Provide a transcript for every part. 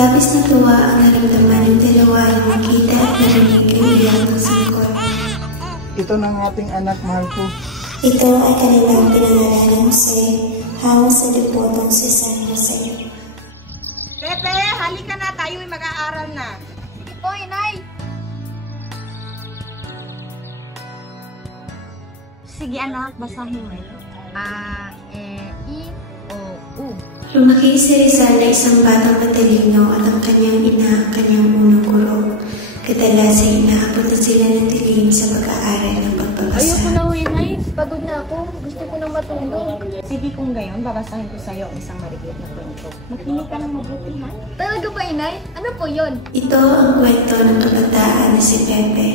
Labis na tuwa ang naramdaman ng dalawa nang makita at narinig ang iyak ng sangkot. Ito ng ating anak, mahal ko. Ito ay kanilang pinangalanan Jose, hango sa depotong si San Jose. Pepe, halika na, tayo'y mag-aaral na. Sige po, inay. Sige anak, basahin mo. A, E, I, O, U. Lumaki si Rizal na isang batang matalino at ang kanyang ina ang kanyang unang guro. Kadalas ay inaabot na sila ng dilim sa pag-aaral ng pagbabasa. Ayoko na ho, inay. Pagod na ako. Gusto ko nang matulog. Sige kung gayon, babasahin ko sa'yo ang isang marikit na kwento. Makinig ka ng mabuti, ha? Talaga ba, inay? Ano po yun? Ito ang kwento ng kabataan na si Pepe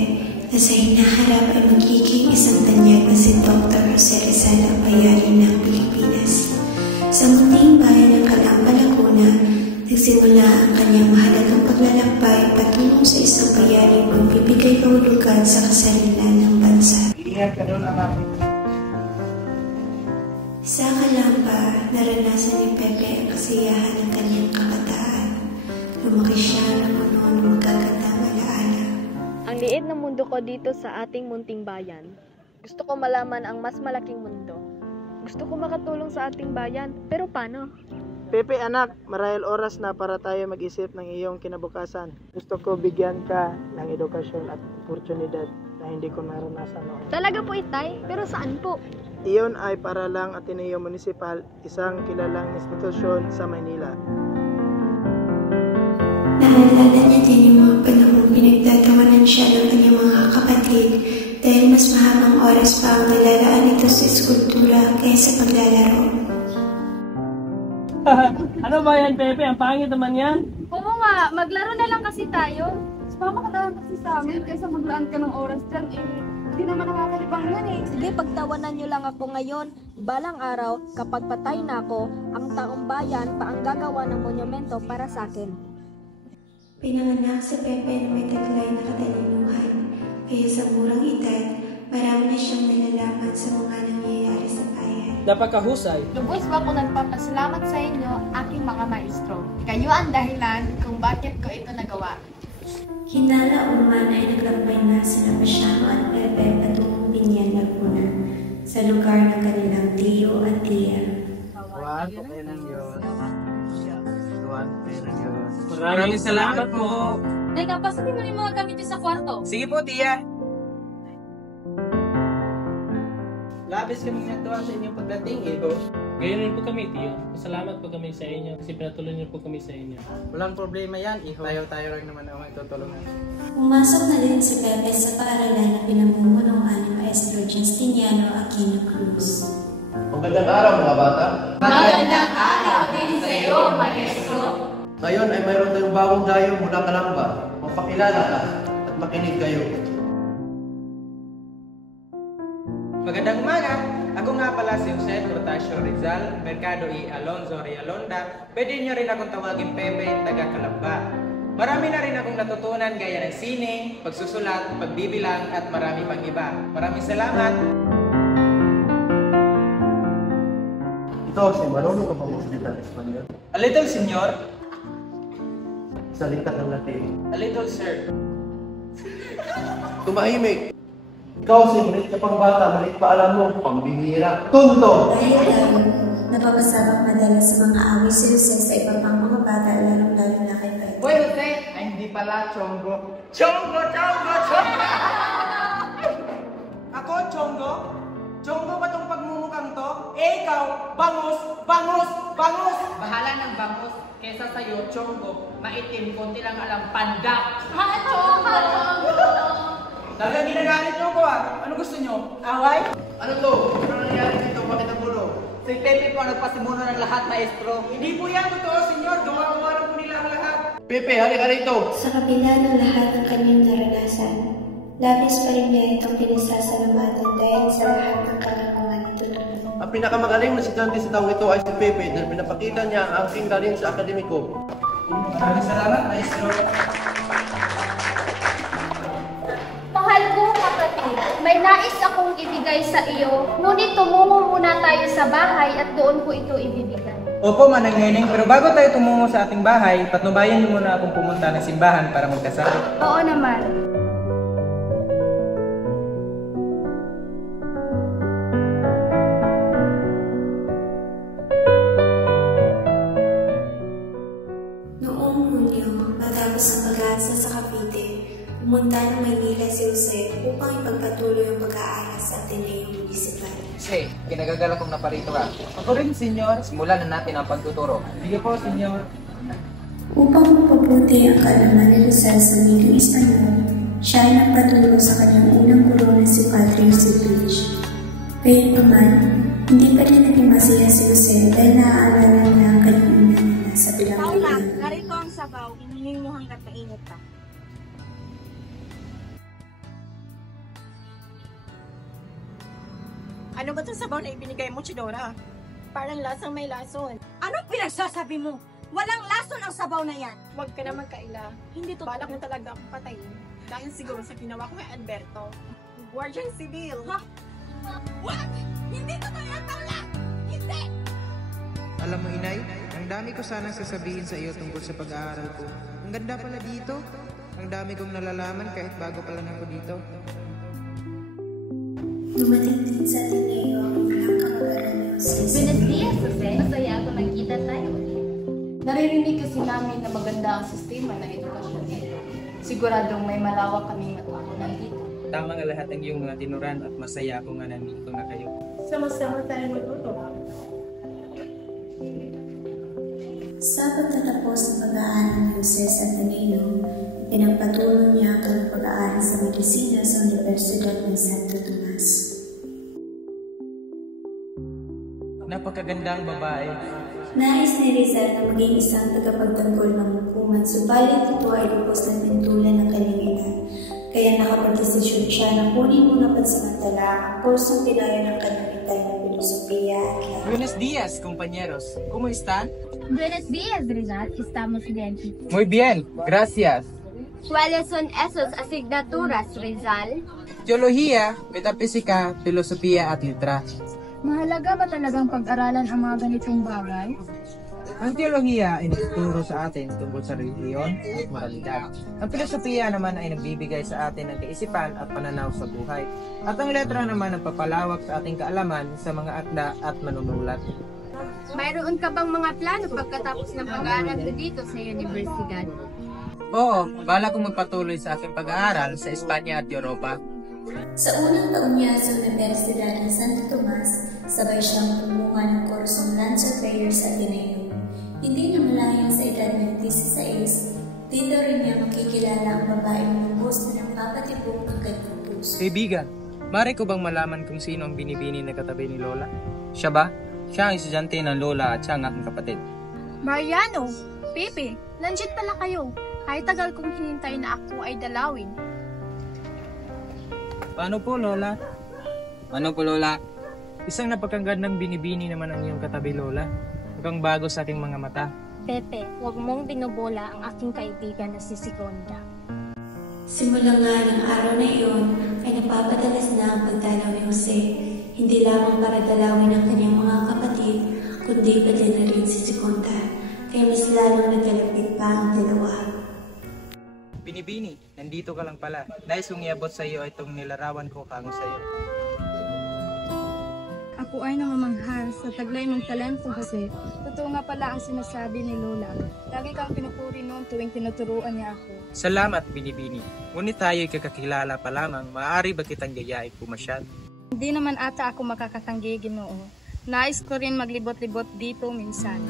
na sa hinaharap ay magiging isang tanyag na si Dr. Jose Rizal ang bayani ng Pilipinas. Sa munting bayan ng Calamba, Laguna, nagsimula ang kanyang mahalagang paglalakbay patungo sa isang bayaning magbibigay kahulugan sa kasarian ng bansa. Ingat ka doon, anak. Sa Calamba, naranasan ni Pepe ang kasiyahan ng kanyang kabataan. Lumaki siya na puno ng magagandang alaala. Ang liit na mundo ko dito sa ating munting bayan. Gusto ko malaman ang mas malaking mundo. Gusto ko makatulong sa ating bayan, pero paano? Pepe, anak, marahil oras na para tayo mag-isip ng iyong kinabukasan. Gusto ko bigyan ka ng edukasyon at oportunidad na hindi ko naranasan noon. Talaga po, itay, pero saan po? Iyon ay Paralang Ateneo Municipal, isang kilalang institusyon sa Maynila. Naalala niya din yung mga panahong pinagtatawanan siya ng kanyang mga kapatid dahil mas mahabang oras pa ang nilalaan nito sa eskultura kaysa paglalaro. Ano ba yan, Pepe? Ang pangit naman yan. Oo nga, maglaro na lang kasi tayo. Sumama ka na lang kasi sa amin kaysa maglaan ka ng oras dyan eh. Hindi naman nakakalibang yan eh. Sige, pagtawanan nyo lang ako ngayon. Balang araw, kapag patay na ako, ang taong bayan pa ang gagawa ng monumento para sa akin. Pinanganak si Pepe na may taglay na katalinuhan, kaya sa murang edad, marami na siyang nalalaman sa mga nangyayari sa bayan. Napakahusay. Lubos ba ako nagpapasalamat sa inyo, aking mga maestro. Kayo ang dahilan kung bakit ko ito nagawa. Kinalauman ay naglakbay na sila Pasyano at Pepe patungong Binyan, Laguna, sa lugar ng kanilang tiyo at tiya. Maraming salamat po. Teka, pasanin mo yung mga gamit sa kwarto. Sige po, tiya. Labis kaming natuwa sa inyong pagdating, Iho. Gayon rin po kami, Tiyo. Salamat po kami sa inyo kasi pinatuloy niyo po kami sa inyo. Walang problema yan, Iho. Tayo lang naman ang itutulungan. Pumasok na din si Pepe sa paaralan na pinamumunuan ng Maestro Justiniano Aquino Cruz. Magandang araw mga bata. Magandang araw din sa iyo, maestro. Ngayon ay mayroon tayong bagong dayo mula Calamba. Mapakilala ka at makinig kayo. Magandang umaga! Ako nga pala si Jose Protasio Rizal, Mercado y Alonzo Rialonda. Pwede niyo rin akong tawagin Pepe, taga Calamba. Marami na rin akong natutunan gaya ng sining, pagsusulat, pagbibilang at marami pang iba. Maraming salamat! Ito si marunong ka pa magsalita ng Espanyol. A little senyor, Salita ng Latin. a little sir. Tumahimik. Ikaw si malit ka pang bata, malit pa alam mo, pambihira. Tunto! Dahil lalo, napapasabak madalas sa mga away si Jose sa iba pang mga bata, lalong-lalo na kay Pepe. Boy, Jose! Ay, hindi pala, Chongo. Chongo! Ako, Chongo? Chongo ba tong pagmumukhang to? Eh, ikaw, bangus! Bahala ng bangus. Kesa sa'yo, Chongo, maitim, konti lang alam, pandak! Ha, Chongo! Talagang ginagalit niyo ko Ano gusto niyo? Away? Ano to? Ano nangyari dito? Bakit ang gulo? Si Pepe po ang nagpasimuno ng lahat, maestro. Hindi po yan totoo, senyor. Gawa-gawa lang po nila ang lahat. Pepe, halika rito! Sa kabila ng lahat ng kanyang naranasan, labis pa rin niya itong pinasasalamatan dahil sa lahat ng kagaguhan nito noon. Ang pinakamagaling na estudyante sa taong ito ay si Pepe dahil pinapakita niya ang aking galing sa akademiko. Maraming salamat, maestro. Mahal kong kapatid, may nais akong ibigay sa iyo, ngunit tumungo muna tayo sa bahay at doon ko ito ibibigay. Opo, Manang Neneng, pero bago tayo tumungo sa ating bahay, patnubayan niyo muna akong pumunta ng simbahan para magdasal. Oo naman. Noong Hunyo, matapos ang pag-asa sa Cavite, pumunta ng Maynila si Jose upang ipagpatuloy ang pag-aaral sa Ateneo Municipal. Jose, kinagagala kong naparito ka. Ako rin, Senyor. Simulan na natin ang pagtuturo. Sige po, Senyor. Upang mapabuti ang kaalaman ni Rizal sa wikang Espanyol, siya ay nagpaturo sa kanyang unang guro na si Padre Jose Page. Gayunpaman, hindi pa rin naging masaya si Jose dahil naaalala niya ang kanyang ina na nasa pinanggalingan. Narito ang sabaw, inumin mo hanggat mainit pa. Ano ba itong sabaw na ibinigay mo, Chidora? Parang lasang may lason. Anong pinagsasabi mo? Walang lason ang sabaw na yan. Huwag ka naman kaila. Hindi to balak mo talaga akong patayin. Dahil siguro sa ginawa ko kay Alberto. Guardian Civil. Ha? What? Hindi totoo yan, Paula! Hindi! Alam mo, Inay, ang dami ko sanang sasabihin sa iyo tungkol sa pag-aaral ko. Ang ganda pala dito. Ang dami kong nalalaman kahit bago pa lang ako dito. Dumating din sa Ateneo ang ilang kamag-aral ni Jose. Buenos dias, Jose. Masaya ako nakita tayo ulit. Naririnig kasi namin na maganda ang sistema ng edukasyon dito. Siguradong may malawak kaming matutunan dito. Tama nga lahat ang iyong mga tinuran at masaya ako nga nandito na kayo. Sama-sama tayo magluto. Sa pagtatapos ng pag-aaral ni Jose sa Ateneo, pinagpatuloy niya ang pag-aaral sa medisina sa Universidad ng Santo Tomas. Napakagandang babae. Nais ni Rizal na maging isang tagapagtanggol ng hukuman, subalit ito ay lubos na pintulan ng kanyang ina. Kaya nakapag-desisyon siya na kunin muna pansamantala ang kursong pinayo ng kanyang itay na filosofiya at lahat. Buenos dias, compañeros. ¿Cómo están? Buenos dias, Rizal. Estamos bien. Muy bien, gracias. ¿Cuáles son esas asignaturas, Rizal? Teología, metafísica, filosofía at letra. Mahalaga ba talagang pag-aralan ang mga ganitong bagay? Ang teolohiya ay nagtuturo sa atin tungkol sa relihiyon at moralidad. Ang filosofiya naman ay nagbibigay sa atin ng kaisipan at pananaw sa buhay. At ang letra naman ang papalawak sa ating kaalaman sa mga akda at manunulat. Mayroon ka bang mga plano pagkatapos ng pag-aaral mo dito sa universidad? Oo, bala kong magpatuloy sa aking pag-aaral sa Espanya at Europa. Sa unang taon niya sa Universidad ng Santo Tomas, sabay siyang kumuha ng kursong Land Surveyor sa Ateneo. Hindi na malayang sa edad ng 16, dito rin niya makikilala ang babaeng lubos na nagpapatibok ng kanyang puso. Kaibigan, mari ko bang malaman kung sino ang binibini na katabi ni Lola? Siya ba? Siya ang estudyante ng Lola at siya ang aking kapatid. Mariano, Pepe, nandiyan pala kayo. Ay tagal kong hinintay na ako ay dalawin. Paano po, Lola? Ano po, Lola? Isang napakagandang binibini naman ang iyong katabi, Lola. Mukhang bago sa aking mga mata. Pepe, huwag mong binobola ang aking kaibigan na si Sigonda. Simula nga ng araw na iyon ay napapadalas na ang pagdalaw ni Jose, hindi lamang para dalawin ang kanyang mga kapatid, kundi pati na rin si Sigonda, kaya mas lalong nagkalapit pa ang dalawa. Binibini, nandito ka lang pala. Nais kong iabot sa iyo itong nilarawan ko kango sa iyo. Ako ay namamanghal sa taglay ng talento, Jose. Totoo nga pala ang sinasabi ni Lola. Lagi kang pinupuri noon tuwing tinuturuan niya ako. Salamat, Binibini. Ngunit tayo'y kakakilala pa lamang. Maaari ba kitang gayain pumasyal? Hindi naman ata ako makakatanggi, Ginoo. Nais ko rin maglibot-libot dito minsan.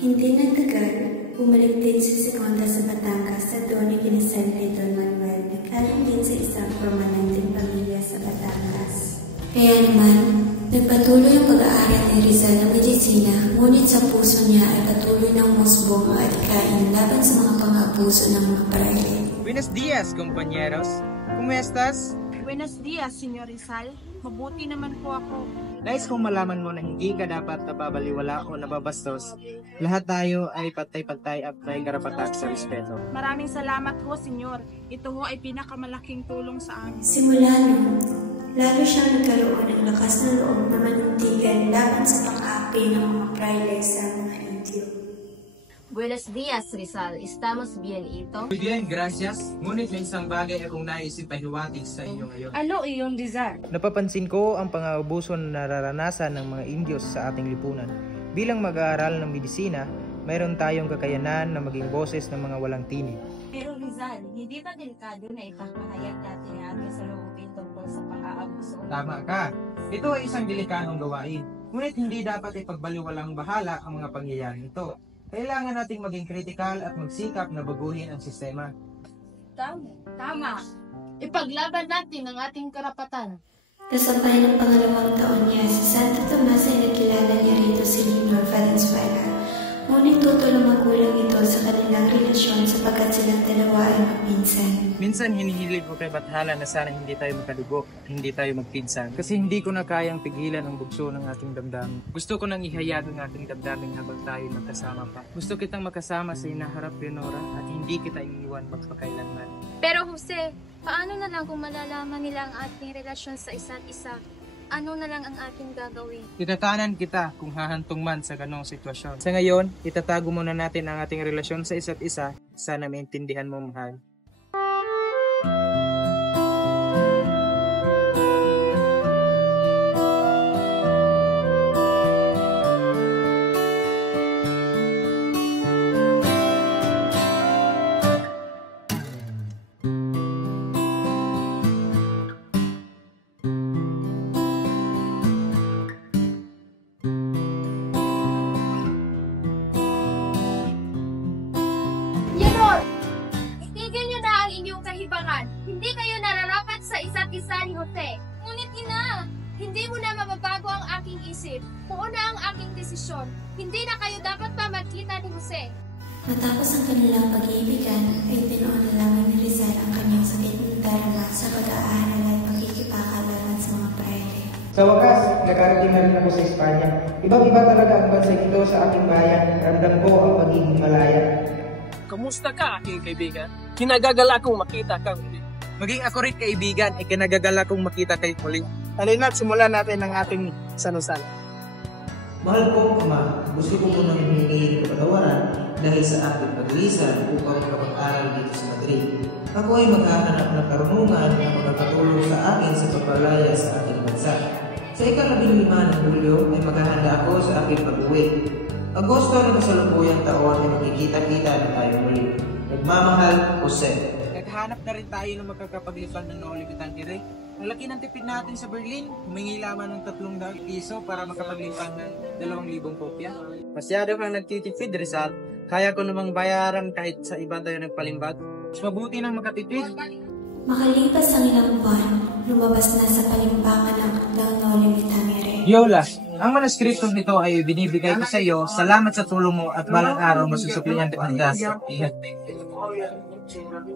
Hindi nagtagal, bumalik din si Sigonda sa Batangas at doon ay kinasal kay Don Manuel. Nagkaroon din sa isang permanenteng pamilya sa Batangas. Kaya naman, nagpatuloy ang pag-aaral ni Rizal ng medisina, ngunit sa puso niya ay patuloy ng musbong ang adikain laban sa mga pang-abuso ng mga parahe. Buenos dias, compañeros. ¿Cómo estás? Buenos dias, Senyor Rizal. Mabuti naman po ako. Nais kong malaman mo na hindi ka dapat napabaliwala o nababastos. Lahat tayo ay patay-patay at may karapatan sa respeto. Maraming salamat ho, Senyor. Ito ho ay pinakamalaking tulong sa amin. Simula noon, lalo siyang nagkaroon ng lakas ng loob na manindigan laban sa pang-api ng mga praile sa mga Indio. Buenos dias, Rizal. Estamos bien, ito? Muy bien, gracias. Ngunit may isang bagay akong naisip pahiwatig sa inyo ngayon. Ano iyong desire? Napapansin ko ang pang-aabuso na nararanasan ng mga Indios sa ating lipunan. Bilang mag-aaral ng medisina, mayroon tayong kakayanan na maging boses ng mga walang tinig. Pero Rizal, hindi ba delikado na ipapahayag natin ang ating saloobin tungkol sa pang-aabuso? Tama ka. Ito ay isang delikadong gawain. Ngunit hindi dapat ipagbaliwalang bahala ang mga pangyayari ito. Kailangan nating maging kritikal at magsikap na baguhin ang sistema. Tama. Ipaglaban natin ang ating karapatan. Kasabay ng pangalawang taon niya, si Santo Tomas ay nakilala niya rito si Leonor Valenzuela. Ngunit tutulong magulang ito sa kanilang relasyon sapagkat silang dalawa ay magpinsan. Minsan hinihilig ko kay Bathala na sana hindi tayo magkadugo at hindi tayo magpinsan. Kasi hindi ko na kayang pigilan ang bugso ng ating damdamin. Gusto ko nang ihayag ang ating damdamin habang tayo magkasama pa. Gusto kitang makasama sa inaharap, Leonora, at hindi kita iiwan magpakailanman. Pero Jose, paano na lang kung malalaman nila ang ating relasyon sa isa't isa? Ano na lang ang ating gagawin? Tinatanan kita kung hahantong man sa ganong sitwasyon. Sa ngayon, itatago muna natin ang ating relasyon sa isa't isa. Sana maintindihan mo, mahal. Itigil niyo na ang inyong kahibangan. Hindi kayo nararapat sa isa't isa ni Jose. Ngunit ina, hindi mo na mababago ang aking isip. Buo na ang aking desisyon. Hindi na kayo dapat pa magkita ni Jose. Matapos ang kanilang pag-iibigan, ay tinuon na lamang ni Rizal ang kanyang sakit ng darama sa pag-aaral at pakikipagkalaban sa mga praile. Sa wakas, nakarating na rin ako sa Espanya. Ibang-iba talaga ang bansa ito sa aking bayan. Ramdam ko ang pagiging malaya. Kamusta ka, aking kaibigan? Kinagagala kong makita ka muli. Maging ako rin kaibigan, ay kinagagala kong makita kayo muli. Halina't simulan natin ang ating sanusal. Mahal kong Ama, gusto ko munang humingi ng patawaran dahil sa aking paglisan upang makapag-aral dito sa Madrid. Ako ay maghahanap ng karunungan na makakatulong sa akin sa pagpalaya sa ating bansa. Sa ika-15 ng Hulyo ay maghahanda ako sa aking pag-uwi. Agosto ng kasalukuyang taon ay magkikita-kita na tayo muli. Nagmamahal, Jose. Naghanap na rin tayo ng magkakapaglipan ng Nolibitan Dire. Ang laki ng tipid natin sa Berlin, humingi lamang ng 300 piso para makapaglipan ng 2,000 kopya. Masyado kang nagtitipid, Rizal. Kaya ko namang bayaran kahit sa iba tayo nagpalimbat. Mas mabuti nang makatipid. Makalipas ang ilang buwan, lumabas na sa palimbangan ng akdang Nolibitan Dire. Yola, ang manuskriptong nito ay binibigay ko sa iyo. Salamat sa tulong mo at balang araw masusukli ang demanda.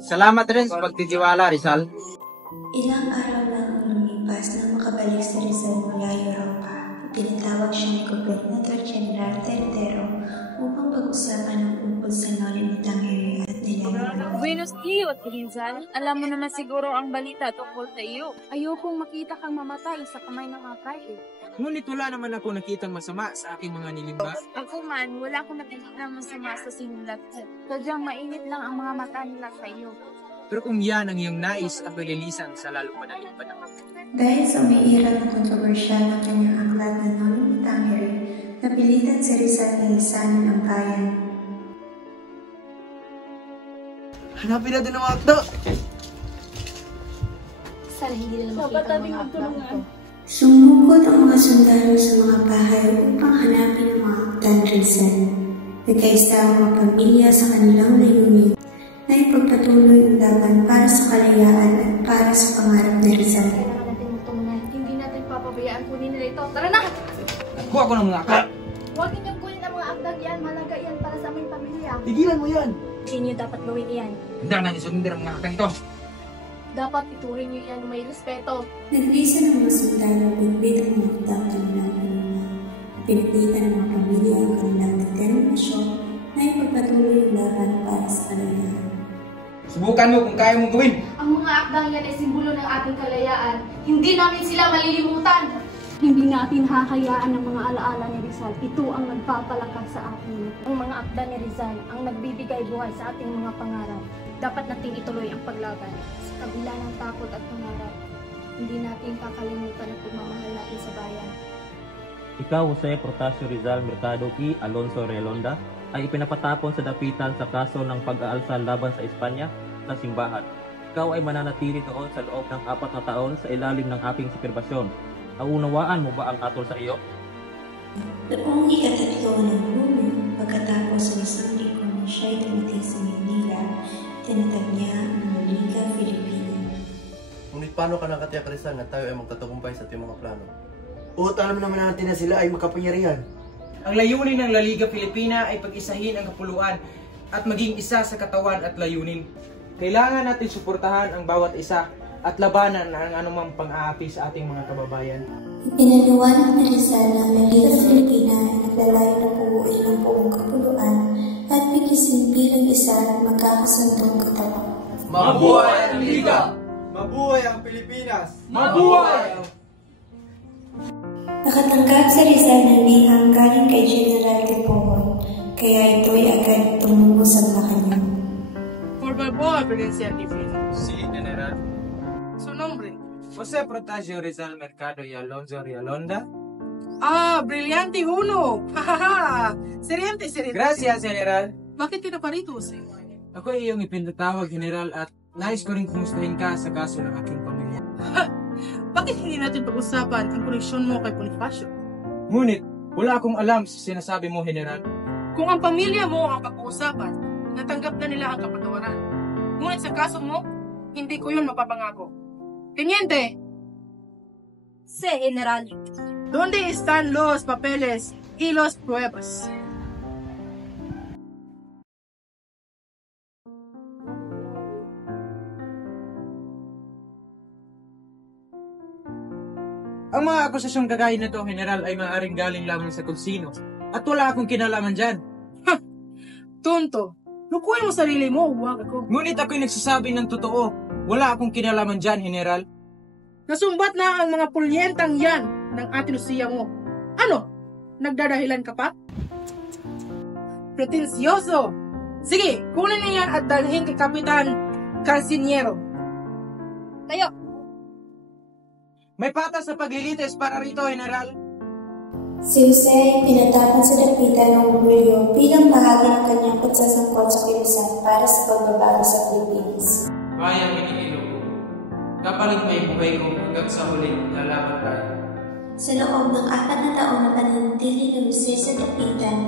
Salamat rin sa pagtitiwala, Rizal. Ilang araw lang ang lumipas nang makabalik si Rizal mula Europa. Pinatawag siya ni Gobernador General Tertero upang pag-usapan ang ukol sa Nolibitan Dire at nilalang. Buenos dias, Rizal. Alam mo naman siguro ang balita tungkol sa iyo. Ayokong makita kang mamatay sa kamay ng mga praile. Ngunit wala naman ako nakitang masama sa aking mga nilimba. Ako man, wala akong nakikita masama sa sinulat. Sadyang mainit lang ang mga mata nila sa iyo. Pero kung yan ang iyong nais, ang paglilisan sa lalong madaling panahon. Dahil sa umiiral na kontrobersyal ng kanyang aklat na Nolibitan Dire, napilitan si Rizal na lisanin ang bayan. Hanapin natin ang mga akda. Sana hindi nila makita ang mga aklat ito. Sumugod ang mga sundalo sa mga bahay upang hanapin ang mga akdang Rizal. Nagkaisa ang mga pamilya sa kanilang layunin na ipagpatuloy ang laban para sa kalayaan at para sa pangarap ni Rizal. Kailangan natin magtunay. Hindi natin papabayaan kunin nila ito. Tara na! Nagkuha ko ng mga aklat. Huwag ninyong kunin ang mga akdag yan. Malaga yan para sa aming pamilya. Tigilan mo yan. Hindi niyo dapat gawin yan. Hindi na nisunder ang mga aklat ito. Dapat ituring niyo yan may respeto. Naglisa ng mga sultano bitbit ang mga utang kanilang panuna. Pinipitan ng mga pamilya ang kanilang determinasyon na ipagpatuloy ang laban para sa kalayaan. Subukan mo kung kaya mong gawin. Ang mga akdang yan ay simbolo ng ating kalayaan. Hindi namin sila malilimutan. Hindi natin hakayaan ng mga alaala ni Rizal. Ito ang nagpapalakas sa atin. Ang mga akda ni Rizal ang nagbibigay buhay sa ating mga pangarap. Dapat nating ituloy ang paglaban. Sa kabila ng takot at pangarap, hindi natin kakalimutan ang pagmamahal natin sa bayan. Ikaw, Jose Protasio Rizal Mercado y Alonzo Realonda, ay ipinapatapon sa dapitan sa kaso ng pag-aalsa laban sa Espanya sa simbahan. Ikaw ay mananatili doon sa loob ng 4 na taon sa ilalim ng aking superbasyon. Naunawaan mo ba ang atol sa iyo? Noong ika-3 ng Hunyo, pagkatapos ng isang linggo na siya'y dumating sa Manila, tinatag niya ang Liga Filipina. Ngunit paano ka nakatiyak, Rizal, na tayo ay magtatagumpay sa ating mga plano? Oo, alam naman natin na sila ay makapangyarihan. Ang layunin ng La Liga Filipina ay pag-isahin ang kapuluan at maging isa sa katawan at layunin. Kailangan natin suportahan ang bawat isa at labanan ang anumang pang-aapi sa ating mga kababayan. Ipinaliwanag ni Rizal na ang La Liga Filipina ay naglalayo na buuin ang buong kapuluan at pigisin bilang isa at magkakasundong katawan. Mabuhay ang Liga! Mabuhay ang Pilipinas! Mabuhay! Nakatanggap si Rizal ng liham galing kay General de Pohon, kaya ito'y agad tumungo sa Malacanang. Por favor, Presidente Divino. Sí, General. Su nombre. Jose Protasio Rizal Mercado y Alonzo Realonda. Ah, brillante uno. Hahaha. Seriente. Gracias, General. Bakit ka na parito, Jose? Ako ay iyong ipinatawag, General, at nais ko rin kumustahin ka sa kaso ng aking pamilya. Bakit hindi natin pag-usapan ang koneksyon mo kay Bonifacio? Ngunit, wala akong alam sa sinasabi mo, General. Kung ang pamilya mo ang pag-uusapan, natanggap na nila ang kapatawaran. Ngunit sa kaso mo, hindi ko yun mapapangako. Teniente! Sí, General. ¿Dónde están los papeles y las pruebas? Ang mga akusasyong kagaya nito, General, ay maaaring galing lamang sa kung sino. At wala akong kinalaman dyan. Ha! Tonto! Lukuhin mo sarili mo, huwag ako. Ngunit ako'y nagsasabi ng totoo. Wala akong kinalaman dyan, General. Nasumbat na ang mga pulyentang yan ng atinusiya mo. Ano? Nagdadahilan ka pa? Pretensyoso! Sige, kunin niyo yan at dalhin kay Kapitan Calciniero. Tayo! May patas na paglilitis para rito, General. Si Jose ay pinatapon sa dapitan ng Hulyo bilang bahagi ng kanyang pagsasangkot sa kilusan para sa pagbabago sa Pilipinas. Bayang Manila ko, kapalit may buhay ko hanggang sa huling lalaban tayo. Sa loob ng 4 na taon na pananatili ni Jose sa dapitan,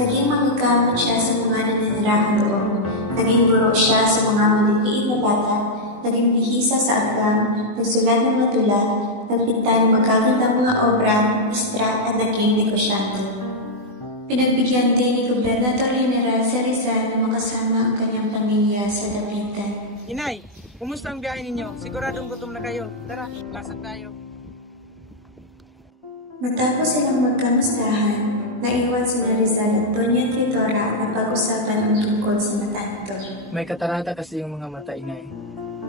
naging magagamit siya sa mga naninirahang loob. Naging guro siya sa mga maliliit na bata, naging bihisa sa agam, nagsulat ng matula, nagpinta ng magagandang mga obra, istra at naging negosyante. Pinagbigyan din ni Gobernador General si Rizal na makasama ang kanyang pamilya sa dapitan. Inay, kumusta ang biyahe ninyo? Siguradong gutom na kayo. Tara, pasok tayo. Matapos silang magkamustahan, naiwan si Rizal at Doña Teodora na pag-usapan ang tungkol sa mata nito. May katarata kasi yung mga mata, Inay.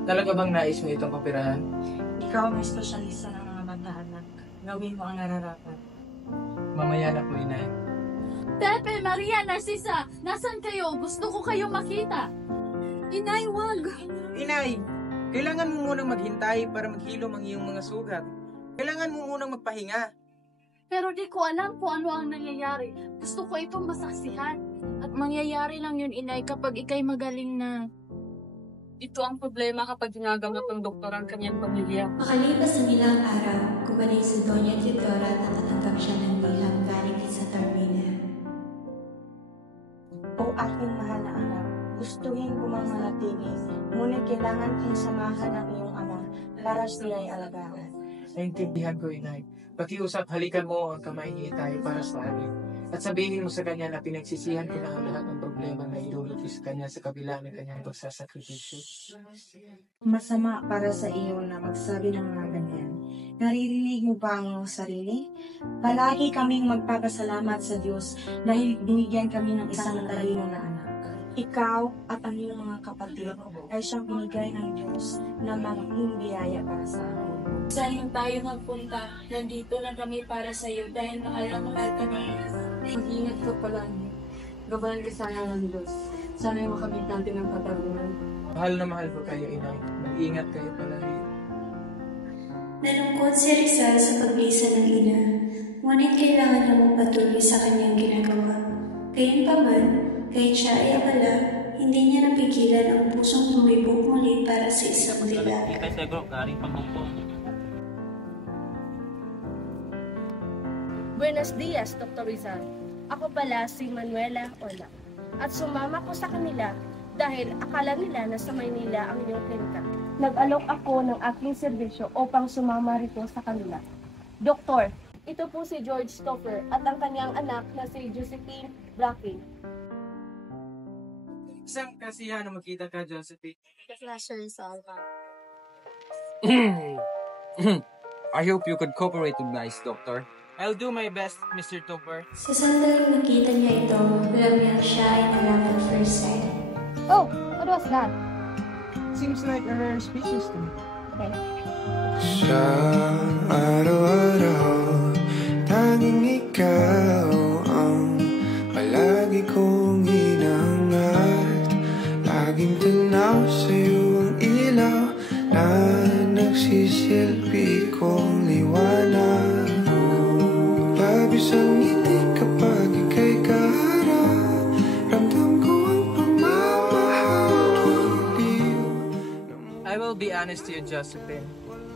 Talaga bang nais mo itong operahan? Ikaw ang espesyalista ng mga mata, anak. Gawin mo ang nararapat. Mamaya na po, Inay. Pepe, Maria, Narcisa, nasan kayo? Gusto ko kayo makita. Inay, wag. Inay, kailangan mo munang maghintay para maghilom ang iyong mga sugat. Kailangan mo munang magpahinga. Pero di ko alam kung ano ang nangyayari. Gusto ko itong masaksihan. At mangyayari lang yun, Inay, kapag ikay magaling na. Ito ang problema kapag ginagamot ng doktor ang kanyang pamilya. Makalipas ng ilang araw, gumaling si Doña Teodora at nakatanggap siya ng liham galing kay sa Carmina. O aking mahal na anak, gustuhin ko mang manatili, ngunit kailangan kong samahan ang iyong ama para sila'y alagaan. Naintindihan ko, Inay. Pakiusap, halikan mo ang kamay ni Itay para sa amin. At sabihin mo sa kanya na pinagsisihan ko na ang lahat ng problema na idulot ko sa kanya sa kabila ng kanyang pagsasakripisyo. Masama para sa iyo na magsabi ng mga ganyan. Naririnig mo ba ang iyong sarili? Palagi kaming magpapasalamat sa Diyos dahil binigyan kami ng isang matalino na anak. Ikaw at ang iyong mga kapatid ay siyang binigay ng Diyos na malaking biyaya para sa amin. Saan tayo nagpunta? Nandito lang kami para sa iyo dahil mahal ka namin. Mag-ingat ka palagi. Gabayan ka sana ng Diyos. Sana yung makamit natin ang katarungan. Mahal na mahal ko kayo, inay. Mag-ingat kayo palagi. Nalungkot si Rizal sa paglisa ng ina, ngunit kailangan niya magpatuloy sa kanyang ginagawa. Gayunpaman, kahit siya ay abala, hindi niya napigilan ang pusong tumibok muli para sa isang dilag. Buenos dias, Dr. Rizal. Ako pala si Manuela Ola. At sumama ko sa kanila dahil akala nila na sa Maynila ang iyong klinika. Nag-alok ako ng aking serbisyo upang sumama rito sa kanila. Doktor, ito po si George Stoffer at ang kanyang anak na si Josephine Bracken. Isang kasiyahan na magkita ka, Josephine. Sir Salva. I hope you could cooperate with me, Doctor. I'll do my best, Mr. Topper. Sa sandaling nakita niya ito, alam niyang siya ay na-love at first sight. Oh, what was that? Seems like a rare species to me. Okay. Sa araw-araw, tanging ikaw ang palagi kong hinangat. Laging tanaw sa'yo ang ilaw na nagsisilbi kong liwanag. Labis ang ngiti kapag ika'y kaharap. Ramdam ko ang pagmamahal. I will be honest to you, Josephine.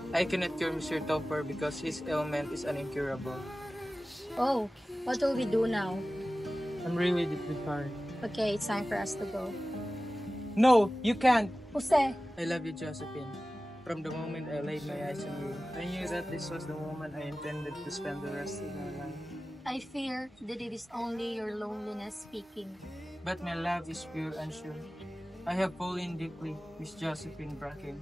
I cannot cure Mr. Topper because his ailment is unincurable. Oh, what will we do now? I'm really deeply sorry. Okay, it's time for us to go. No, you can't. Jose. I love you, Josephine. From the moment I laid my eyes on you, I knew that this was the woman I intended to spend the rest of my life. I fear that it is only your loneliness speaking. But my love is pure and sure. I have fallen deeply, Miss Josephine Bracken.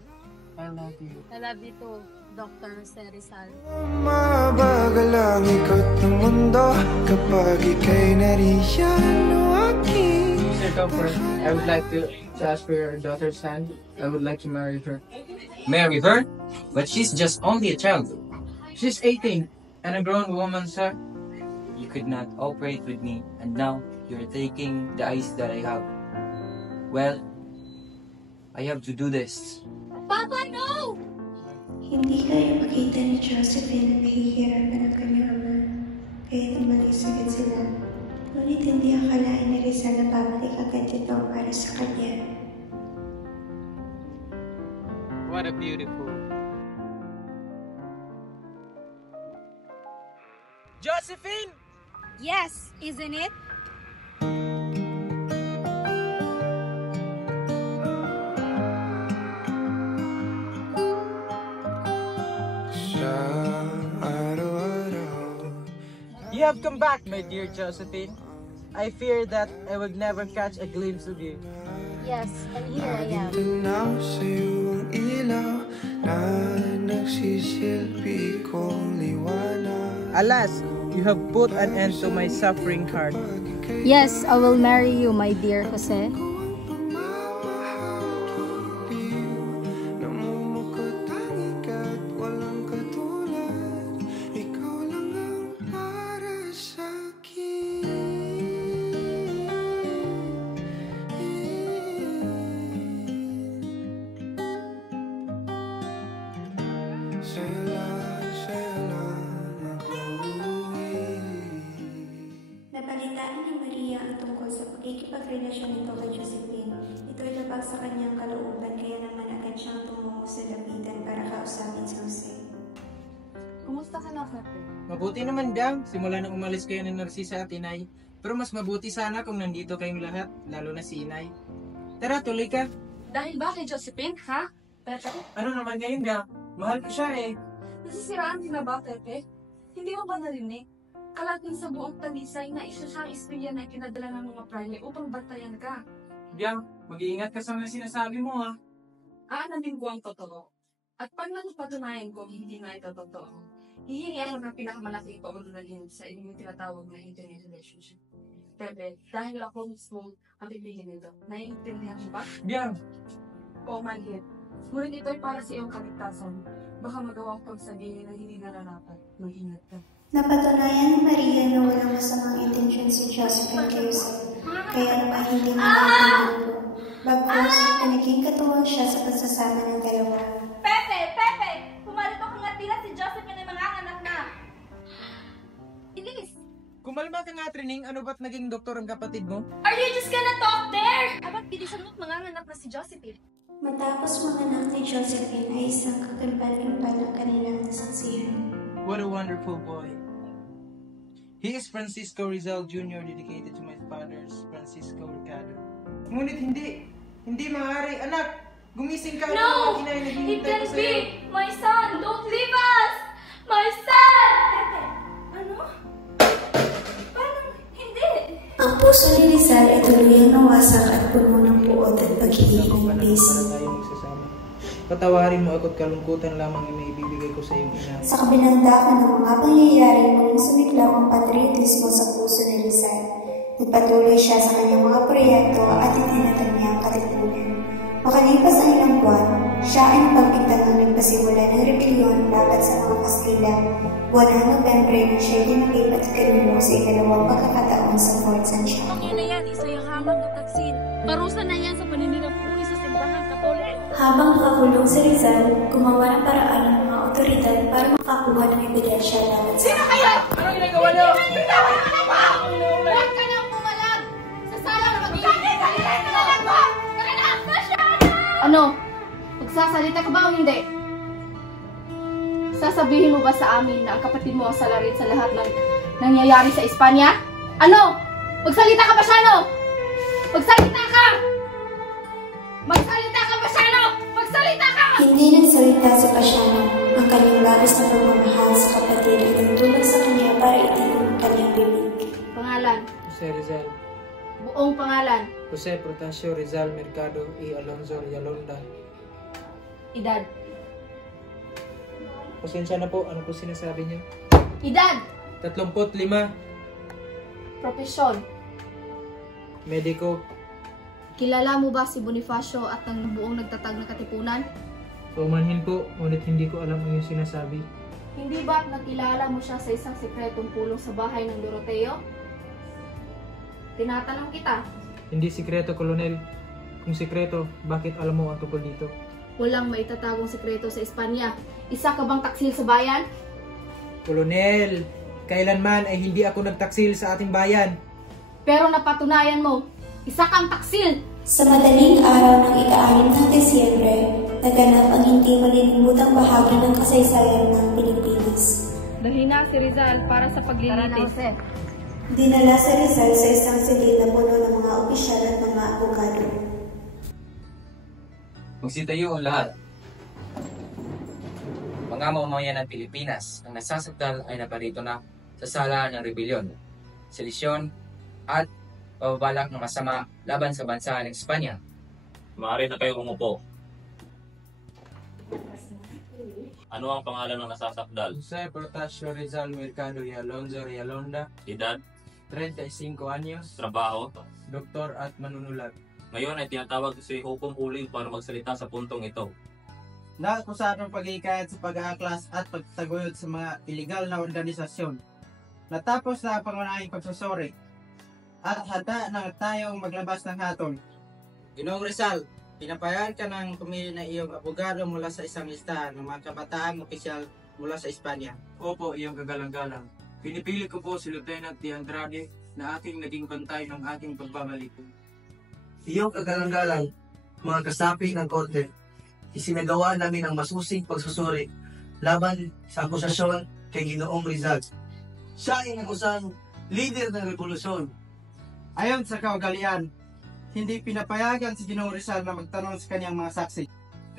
I love you. I love you too, Dr. Jose Rizal. Mabagal ang ikot ng mundo kapag ika'y nariyan o aking. Mr. Topper, I would like to ask for your daughter's hand. I would like to marry her. Marry her? But she's just only a child. She's 18 and a grown woman, sir. You could not operate with me, and now you're taking the eyes that I have. Well, I have to do this. Papa, no! Hindi kaya makita ni Josephine na nahihirapan ang kanyang ama, kahit naman ay sakit sila. Ngunit hindi akalain ni Rizal na babalik agad ito para sa kanya. What a beautiful. Josephine! Yes, isn't it? You have come back, my dear Josephine. I fear that I will never catch a glimpse of you. Yes, and here I am. Tanaw sa'yo ang ilaw na nagsisilbi kong liwanag. Alas, you have put an end to my suffering heart. Yes, I will marry you, my dear Jose. Nabalitaan ni Maria ang tungkol sa pagkikipagrelasyon nito kay Josephine. Ito ay labag sa kanyang kalooban, kaya naman agad siyang tumungo sa lapitan para kausapin si Jose. Kumusta ka na, Pepe? Mabuti naman daw, simula nang umalis kayo ng Narcisa at Inay. Pero mas mabuti sana kung nandito kayong lahat, lalo na si Inay. Tara, tuloy ka. Dahil ba kay Josephine, ha? Pepe? Ano naman ngayon ga? Mahal ko siya eh. Nasisiraan din na ba, Pepe? Hindi mo ba narinig? Kalating sa buong talisay na isa siyang istorya na ikinadala ng mga prale upang bantayan ka. Biang, mag-iingat ka sa mga sinasabi mo ha. Aanamin ko ang totoo. At pag napatunayan ko hindi na ito totoo, hihingi ako ng pinakamalaking paunahin sa inyong tinatawag na intimate relationship. Pepe, dahil ako mismo ang pipigin nito, naiintindihan mo ba? Biang! Oo, manhit. Ngunit ito'y para sa iyong kaligtasan. Baka magawa ko pagsabihin na hindi nararapat. Mag-ingat ka. Napatunayan ni Maria na walang masamang intensyon si Joseph at Joseph, kaya naman hindi niya nakakalimuto. Bagkus, naging katuwang siya sa pagsasama ng dalawa. Pepe! Pepe! Pumalito ka nga tila si Joseph na mga anak na! Ilis! Kumalma ka nga, Trining. Ano ba't naging doktor ang kapatid mo? Are you just gonna talk there? Abat, bilisan mo't mga anak na si Josephine. Matapos manganak ni Josephine ay isang kakalban-kalban ang kanilang nasaksihan. What a wonderful boy. He is Francisco Rizal Jr. dedicated to my father's Francisco Ricardo. Ngunit hindi maaari. Anak, gumising ka. No! It can't be! My son! Don't leave us! My son! Pepe, ano? Parang hindi. Ang puso ni Rizal ay tuluyang nawasak at puno ng puot at pag-iimpis. Patawarin mo ako't kalungkutan lamang ang naibibigay ko sa iyong ina. Sa kabilang daan ng mga pangyayari, muling sumiklaw ang patriotismo sa puso ni Rizal. Nagpatuloy siya sa kanyang mga proyekto at itinatag niya ang katipunan. Makalipas ang ilang buwan, siya ay napagbintangang nagpasimula ng rebelyon laban sa mga Kastila. Buwan ng Nobyembre na siya'y dinakip at kalulong sa ikalawang pagkakataon sa Fort Santiago. Ang ina yan, isa'y hamang ng taksin. Parusa na yan sa paninirang puri sa simbahan Katolik. Habang nakakulong si Rizal, gumawa ng paraan ng mga otoridad para makakuha ng ebidensya laban sa... Sino kayo? Anong ginagawa niyo? Bitawan mo na po! Huwag ka nang pumalag! Sa sala na mag-iingay! Ano? Magsasalita ka ba o hindi? Sasabihin mo ba sa amin na ang kapatid mo ang salarin sa lahat ng nangyayari sa Espanya? Ano? Magsalita ka ba siya, no? Magsalita ka! Magsalita ka, Pasiano! Magsalita ka! Hindi nagsalita si Pasiano. Ang kanyang labis na pagmamahal sa kapatid ay nagtulong sa kanya para itigil ang kanyang bibig. Pangalan? Jose Rizal. Buong pangalan? Jose Protasio Rizal Mercado y Alonso Realonda. Edad? Pasensya na po, ano po sinasabi niyo? Edad? 35. Profesyon? Mediko. Kilala mo ba si Bonifacio at ang buong nagtatag ng katipunan? Paumanhin po, ngunit hindi ko alam ang iyong sinasabi. Hindi ba nakilala mo siya sa isang sekretong pulong sa bahay ng Doroteo? Tinatanong kita. Hindi sikreto, Kolonel. Kung sikreto, bakit alam mo ang tungkol dito? Walang maitatagong sekreto sa Espanya. Isa ka bang taksil sa bayan? Kolonel, kailanman ay hindi ako nagtaksil sa ating bayan. Pero napatunayan mo, isa kang taksil! Sa madaling araw ng ika-6 ng Desyembre, naganap ang hindi malilimutang bahagi ng kasaysayan ng Pilipinas. Nahina si Rizal para sa paglilitis. Dinala si Rizal sa isang silid na puno ng mga opisyal at mga abogado. Magsitayo ang lahat. Mga mamamayan ng Pilipinas, ang nasasakdal ay naparito na sa sala ng rebelyon, selisyon, at pababalak ng masama laban sa bansa ng Espanya. Maaari na kayo umupo. Ano ang pangalan ng nasasakdal? Jose Protasio Rizal Mercado y Alonso Realonda. Edad? 35 anyos. Trabaho? Doktor at manunulat. Ngayon ay tinatawag si Hukom Huling para magsalita sa puntong ito. Nakusapang pag-ikayat sa pag-aaklas at pagtaguyod sa mga iligal na organisasyon. Natapos na ang pangunahing pagsusuri at handa na tayong maglabas ng hatol. Ginoong Rizal, pinapayagan ka ng pumili na iyong abogado mula sa isang listahan ng mga kabataang opisyal mula sa Espanya. Opo, iyong kagalang-galang. Pinipili ko po si Lieutenant de Andrade na aking naging bantay ng aking pagbabalik. Iyong kagalang-galang, mga kasapi ng korte, isinagawa namin ang masusing pagsusuri laban sa akusasyon kay Ginoong Rizal. Siya ay nag-usang leader ng revolusyon. Ayon sa kaugalian, hindi pinapayagan si Ginoong Rizal na magtanong sa kanyang mga saksi.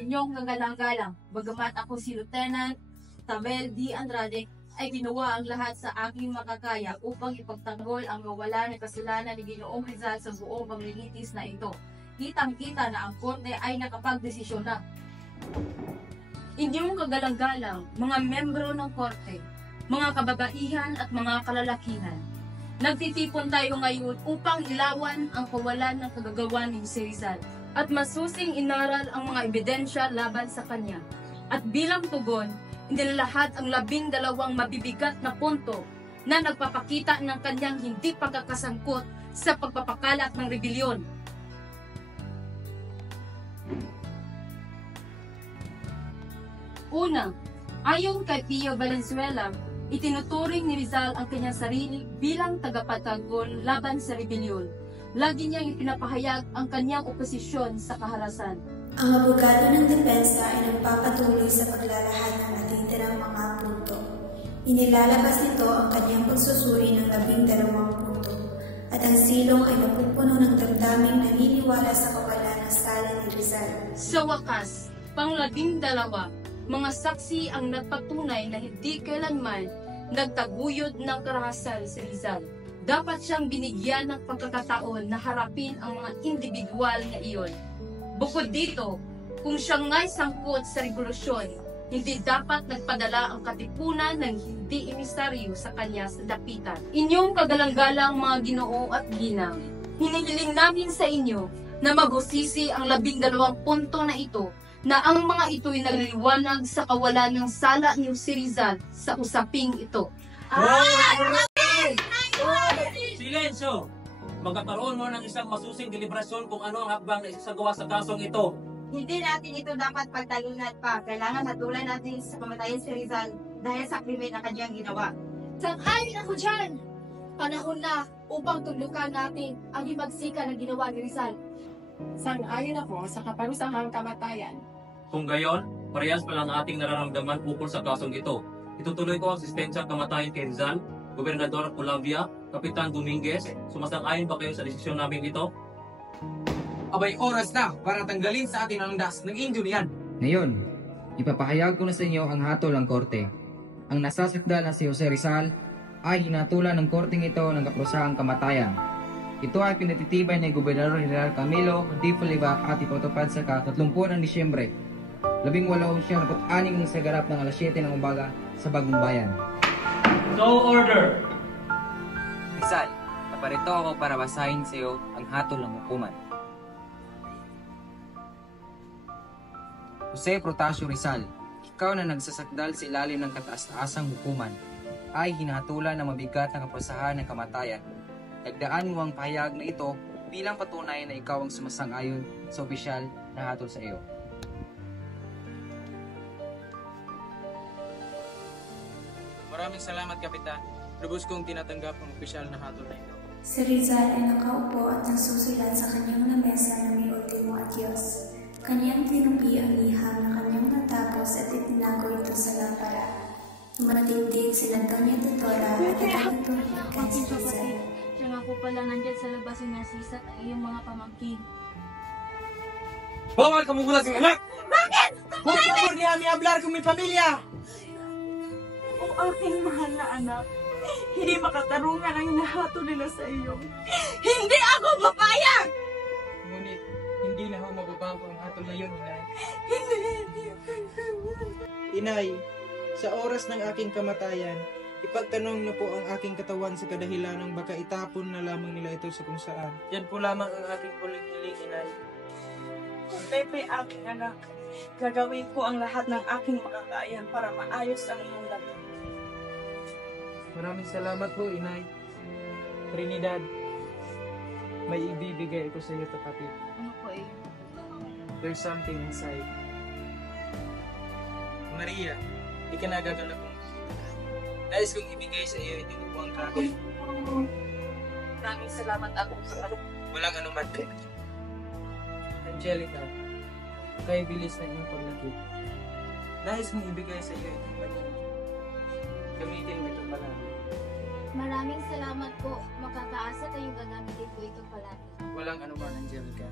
Inyong kagalang-galang, bagamat ako si Lieutenant Tabel D. Andrade, ay ginawa ang lahat sa aking makakaya upang ipagtanggol ang mawala ng kasalanan ni Ginoong Rizal sa buong paglilitis na ito. Kitang-kita na ang korte ay nakapagdesisyon na. Inyong kagalang-galang, mga membro ng korte, mga kababaihan at mga kalalakihan, nagtitipon tayo ngayon upang ilawan ang kawalan ng kagagawa ni Jose Rizal at masusing inaral ang mga ebidensya laban sa kanya. At bilang tugon, inilahad ang 12 mabibigat na punto na nagpapakita ng kanyang hindi pagkakasangkot sa pagpapakalat ng rebelyon. Una, ayon kay Pio Valenzuela, itinuturing ni Rizal ang kanyang sarili bilang tagapagtanggol laban sa rebelyon. Lagi niyang ipinapahayag ang kanyang oposisyon sa kaharasan. Ang abogado ng depensa ay nagpapatuloy sa paglalahad ng natitirang mga punto. Inilalabas nito ang kanyang pagsusuri ng 12 punto at ang silong ay napupuno ng damdaming naniniwala sa kawalan ng sala ni Rizal. Sa wakas, pang-12, mga saksi ang nagpatunay na hindi kailanman nagtaguyod ng karahasan si Rizal. Dapat siyang binigyan ng pagkakataon na harapin ang mga individual na iyon. Bukod dito, kung siya nga'y sangkot sa revolusyon, hindi dapat nagpadala ang katipunan ng hindi emisaryo sa kanya sa dapitan. Inyong kagalang-galang mga Ginoo at ginang, hinihiling namin sa inyo na maghusisi ang 12 punto na ito na ang mga ito'y nagliliwanag sa kawalan ng sala ni Jose Rizal sa usaping ito. Silensyo! Magkakaroon mo ng isang masusing deliberasyon kung ano ang hakbang na isasagawa sa kasong ito. Hindi natin ito dapat pagtalunan pa. Kailangan hatulan natin sa kamatayan si Rizal dahil sa krimen na kanyang ginawa. Sang-ayon ako dyan! Panahon na upang tulukan natin ang himagsika na ginawa ni Rizal. Sang-ayon ako sa kaparusahang kamatayan. Kung gayon, parehas pa lang ating nararamdaman ukol sa kasong ito. Itutuloy ko ang asistensya kamatayan kay Rizal, Gobernador Pulavia, Kapitan Dominguez. Sumasang-ayon ba kayo sa desisyon namin ito? Abay, oras na para tanggalin sa atin ang das ng Indio niyan. Ngayon, ipapahayag ko na sa inyo ang hatol ng korte. Ang nasasakdal na si Jose Rizal ay hinatulan ng korteng ito ng kaprusahang kamatayan. Ito ay pinatitibay ni Gobernador General Camilo D. Puliva at ipatupad sa 30 ng Disyembre. 1846 sa garap ng alas 7 ng umaga sa Bagong Bayan. So order! Rizal, naparito ako para basahin sa iyo ang hatol ng hukuman. Jose Protasio Rizal, ikaw na nagsasakdal sa ilalim ng kataas-taasang hukuman, ay hinahatulan ng mabigat na kapasahan ng kamatayan. Dagdaan mo ang pahayag na ito bilang patunay na ikaw ang sumasang-ayon sa opisyal na hatol sa iyo. Maraming salamat, Kapitan. Lubos kong tinatanggap ang opisyal na hatol na ito. Si Rizal ay nakaupo at nagsusulat sa kanyang lamesa na may ultimo adios. Kanyang tinupi ang liham na kanyang natapos at itinago ito sa lampara. Dumating din sila Doña Tutora at nagtutuloy kay si Rizal. Siya nga po pala nandyan sa labas yung nasisat ang iyong mga pamangkin. Bawal ka mong gulasing anak! Bakit? Por favor, ni Ami hablar con mi familia! Ang aking mahal na anak, hindi makatarungan ang hinahato nila sa iyo. Hindi ako papayag! Ngunit, hindi na ako mababago ang hatol na yun, Inay. Inay, sa oras ng aking kamatayan, ipagtanong na po ang aking katawan sa kadahilanang baka itapon na lamang nila ito sa kung saan. Yan po lamang ang aking huling-hiling, Inay. Pepe, aking anak, gagawin ko ang lahat ng aking makakayan para maayos ang iyong lahat. Maraming salamat po, Inay. Trinidad, may ibibigay ko sa iyo, kapatid. Ano po eh? There's something inside. Maria, ikinagagalak ko. Nais kong ibigay sa iyo itong upuang kahoy. Maraming salamat ako sa ano. Walang anuman. Angelica, kay bilis ng iyong paglakit. Nais kong ibigay sa iyo itong banyan. Gamitin mo ito pala. Maraming salamat po. Makakaasa kayong gagamitin ko ito palagi. Walang anuman, Angelica.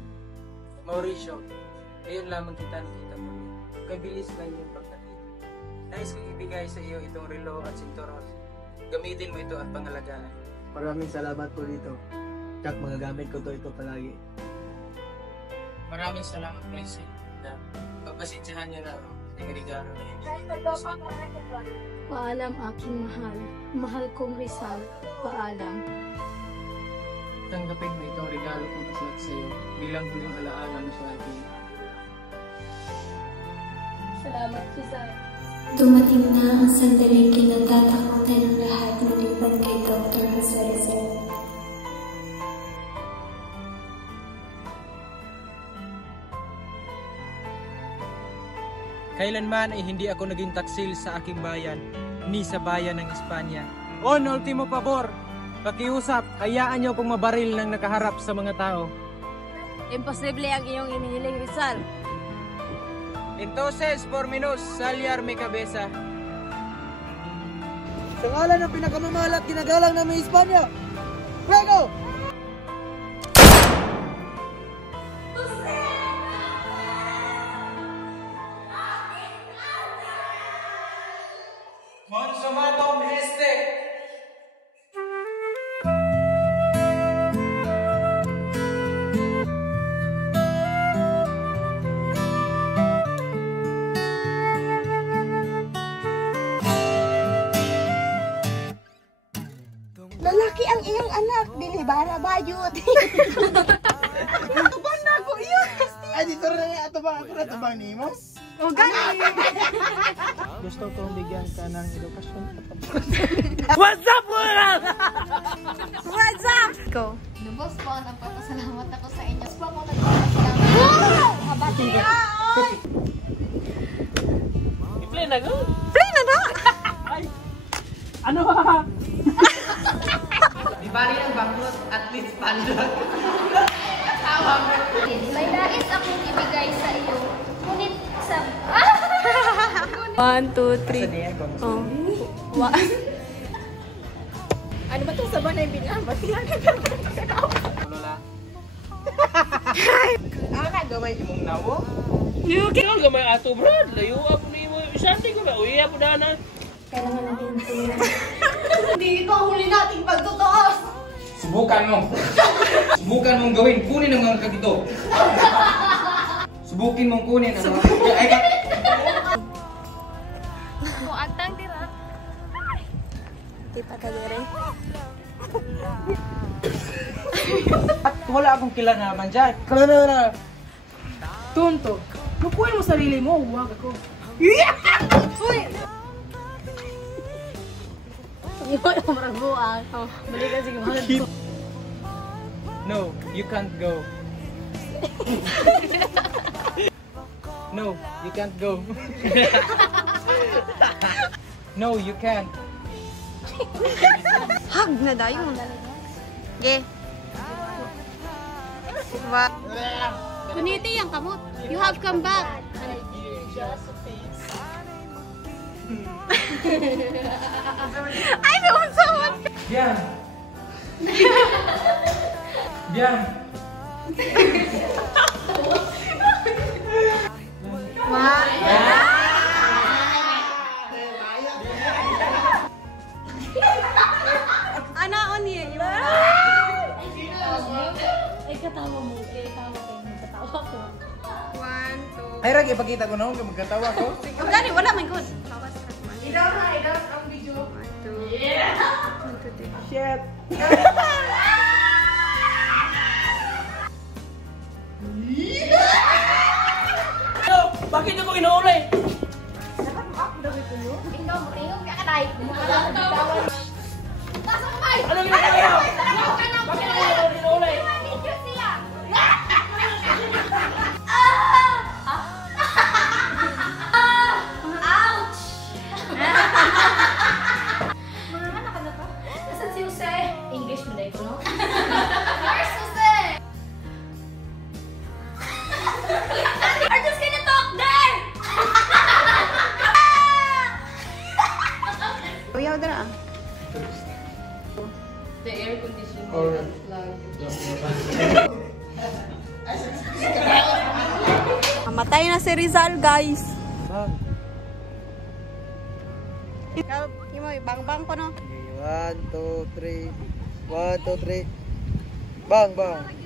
Mauricio, ngayon lamang kita nakita mo. Kay bilis na iyong paglakit. Nais kong ibigay sa iyo itong relo at sinturon. Gamitin mo ito at pangalagaan. Maraming salamat po dito. Jack, magagamit ko ito palagi. Maraming salamat, Blessing. Pagpasensyahan niyo na ang regalo na hindi. Paalam aking mahal. Mahal kong Rizal. Paalam. Tanggapin mo itong regalo kong kasalat sa iyo bilang huling alaala mo sa akin. Salamat, Rizal. Dumating na ang sandaling kinatatakutan ng lahat maliban kay Dr. Jose Rizal. Kailanman ay hindi ako naging taksil sa aking bayan, ni sa bayan ng Espanya. On ultimo pabor, pakiusap, hayaan niyo pong mabaril ng nakaharap sa mga tao. Imposible ang iyong inihiling, Rizal. Entonces, por menos, salyar mi cabeza. Sa ngalan ng pinakamamahal at ginagalang namin Espanya, Fuego! Consumatum este! Lalaki ang iyong anak, dili bara bayot. Tubang na ako iyon. Ay, dito rin nga atubang ako na tubang ni mo. O gani. Gusto kong bigyan ka ng edukasyon at What's up, world? What's up? Go. Lubos po, nagpapasalamat ako sa inyo. Po ako nagpapasalamat. Wow! Kabati. Play na go. Play na na. Ay. Ano ha? Di bali ng bangrot at least pandot. Tawa mo. May nais akong ibigay sa iyo. Ngunit sa... 1, 2, 3. Oh. Ano ba itong saban na yung binabatihan? Lola. Ana, gamay imong nawo? Kailangan gamay ato, Brad. Layo ako na yung isante ko na. Uy, ako na na. Kailangan natin tulungan. Hindi ito ang huli nating pagtutuos! Subukan mo. Subukan mong gawin. Kunin ang mga kagito. Subukin mong kunin ang mga... Kung agtang tira. Kita ka dire. At wala akong kilalaman dyan. Kalana! Tonto. Lukuin mo sarili mo. Huwag ako. Uy! Iwan ang maraguan. Balik ka sige mahal. No, you can't go. No, you can't go. No, you can't. Hag na dayon. Ge. What? Kuniti ang kamot. You have come back. I know someone. Bien. Bien. Anaon niya yun. Ay, katawa mo. Eh, tawa kayo. Katawa ko. 1, 2. Ay, Rag, ipakita ko na kung magkatawa ko. Ang gani, wala man good. Idaw ang video. 1, 2. Yeah. 1, 2, 3. Shit. Bakit ako inuulay? Ikaw, matingog ka katay. Nasa kamay! Ano ginagawa? Bakit ako inuulay? Ouch! Mga anak na to. Nasaan si Jose? English mo na ito, no? Where's Jose? We're just gonna talk there! Uyaw dara. The air conditioner Or- is plugged. Mamatay na si Rizal, guys. Ikaw, imo, bang-bang ko no? 1, 2, 3. 1, 2, 3. Bang, bang.